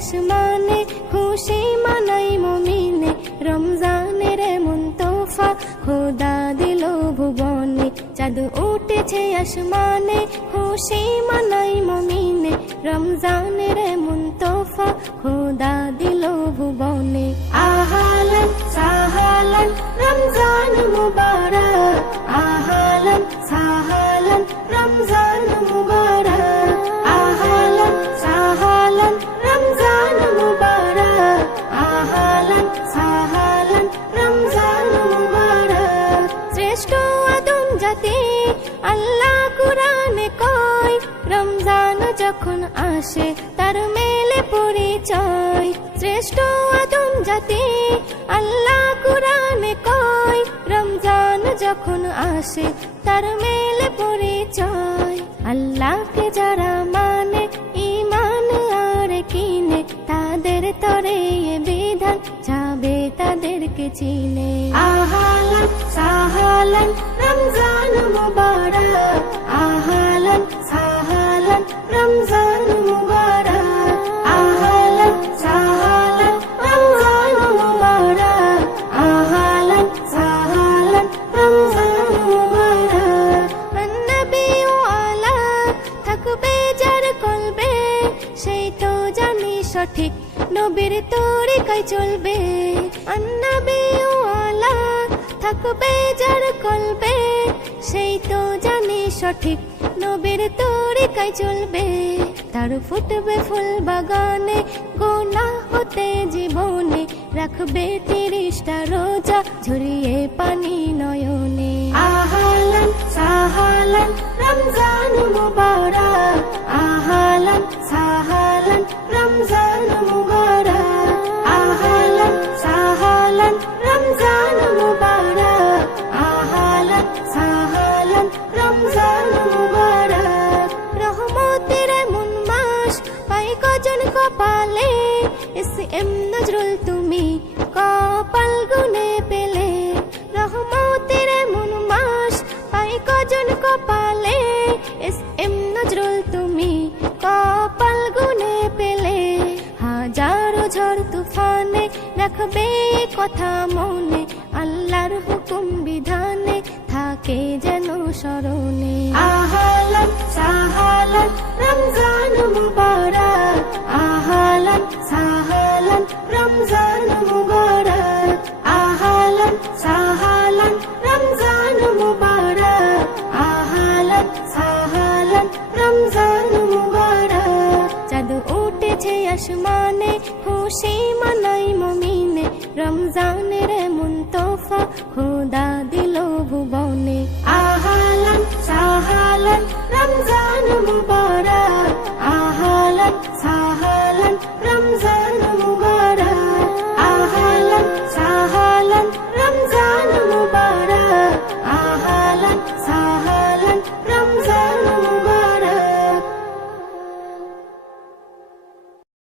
আসমানে, খুশি মানাই মুমিনে, রমজানের এমন তোফা খোদা দিল ভুবনে। চাঁদ উঠেছে আসমানে, খুশি মানাই মুমিনে, রমজানের এমন তোফা খোদা দিল ভুবনে। আহালান সাহালান রমজান মুবারক, আহালান সাহালান রমজান মুবারক, আহালান সাহালান রমজান মুবারক, আহালান সাহালান রমজান মুবারক। শ্রেষ্ঠ আদম জাতি আল্লাহ কুরআনে কয়, রমজান যখন আসে তার মেলে পরিচয়। শ্রেষ্ঠ আদম জাতি আল্লাহ কুরআনে কয়, রমজান যখন আসে তার মেলে পরিচয়। আল্লাহকে যারা মানে ঈমান আর কিনে, তাদের তরে এ বিধান যাবে তাদেরকে চিনে। আহালান সাহালান রমজান মুবারক, আহালান সাহালান রমজান মুবারক, আহালান সাহালান রমজান মুবারক, আহালান সাহালান রমজান মুবারক। নবী ওয়ালা থাকবে যার কলবে, সেই তো জানি সঠিক নবীর তরিকায় চলবে। নবী ওয়ালা থাকবে যার কলবে, সেই তো জানি সঠিক নবীর তরিকায় চলবে। তার ফুটবে ফুল বাগানে, গুনাহ হতে জীবনে, রাখবে 30টা রোজা ঝরিয়ে পানি নয়নে। আহালান সাহালান রমজান মুবারক, আহালান সাহালান রমজান মুবারক, আহালান সাহালান রমজান মুবারক, আহালান সাহালান রমজান মুবারক। রহমতের এমন মাস পাই কজন কপালে, এসএম নজরুল তুমি কপাল গুনে পেলে। রহমতের এমন মাস পাই কজন কপালে, এসএম নজরুল তুমি কপাল গুনে পেলে। হাজারো ঝড় তুফানে রাখবে কথা মনে, আল্লাহর হুকুম বিধানে থাকে যেন স্মরণে। আহালান সাহালান রমজান মুবারক, আহালান সাহালান রমজান মুবারক, আহালান সাহালান রমজান মুবারক, আহালান সাহালান রমজান মুবারক। চাঁদ উঠেছে আসমানে, খুশি মানাই মুমিনে, রমজানের এমন তোফা খোদা দিল ভুবনে।